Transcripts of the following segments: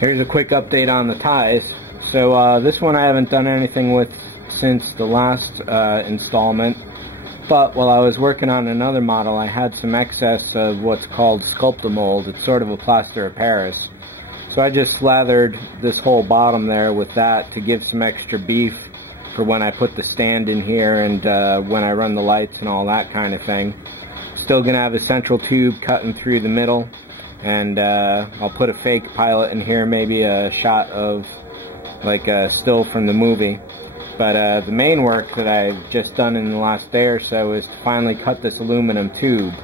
Here's a quick update on the ties. So this one I haven't done anything with since the last installment, but while I was working on another model I had some excess of what's called Sculptamold. It's sort of a plaster of Paris. So I just slathered this whole bottom there with that to give some extra beef for when I put the stand in here and when I run the lights and all that kind of thing. Still gonna have a central tube cutting through the middle, and I'll put a fake pilot in here, maybe a shot of like a still from the movie. But the main work that I've just done in the last day or so is to finally cut this aluminum tube.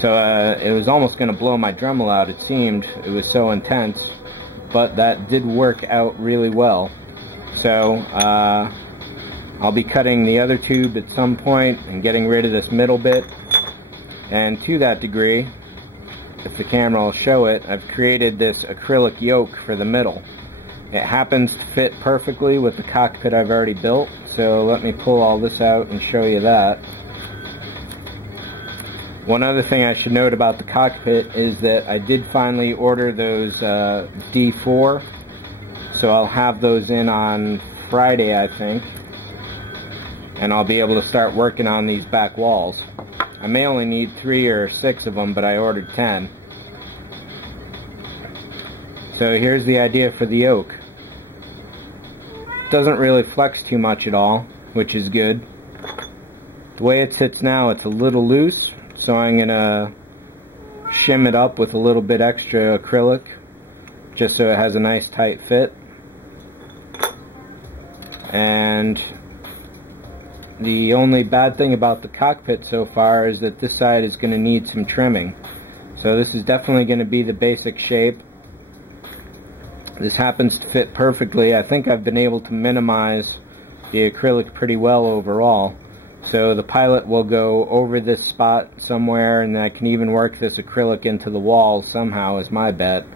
So it was almost going to blow my Dremel out, it seemed. It was so intense, but that did work out really well. So I'll be cutting the other tube at some point and getting rid of this middle bit. And to that degree, if the camera will show it, I've created this acrylic yoke for the middle. It happens to fit perfectly with the cockpit I've already built, so let me pull all this out and show you that. One other thing I should note about the cockpit is that I did finally order those D4, so I'll have those in on Friday, I think, and I'll be able to start working on these back walls. I may only need 3 or 6 of them, but I ordered 10. So here's the idea for the yoke. Doesn't really flex too much at all, which is good. The way it sits now, it's a little loose, so I'm gonna shim it up with a little bit extra acrylic, just so it has a nice tight fit. And the only bad thing about the cockpit so far is that this side is gonna need some trimming. So this is definitely gonna be the basic shape. This happens to fit perfectly. I think I've been able to minimize the acrylic pretty well overall. So the pilot will go over this spot somewhere, and I can even work this acrylic into the wall somehow, is my bet,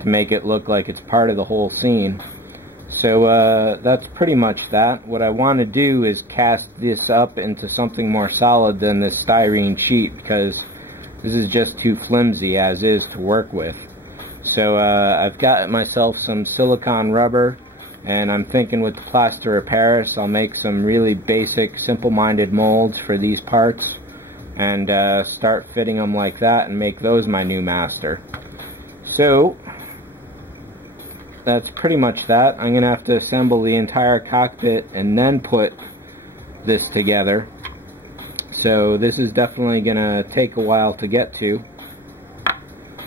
to make it look like it's part of the whole scene. So that's pretty much that. What I want to do is cast this up into something more solid than this styrene sheet, because this is just too flimsy as is to work with. So I've got myself some silicone rubber, and I'm thinking with the plaster of Paris I'll make some really basic, simple-minded molds for these parts and start fitting them like that and make those my new master. So that's pretty much that. I'm gonna have to assemble the entire cockpit and then put this together. So this is definitely gonna take a while to get to,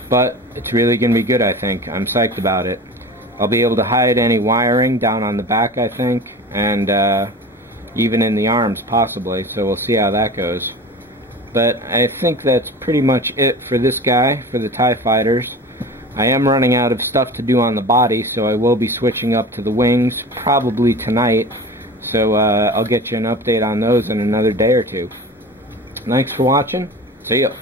but it's really going to be good, I think. I'm psyched about it. I'll be able to hide any wiring down on the back, I think, and even in the arms, possibly, so we'll see how that goes. But I think that's pretty much it for this guy, for the TIE Fighters. I am running out of stuff to do on the body, so I will be switching up to the wings, probably tonight, so I'll get you an update on those in another day or two. Thanks for watching. See ya.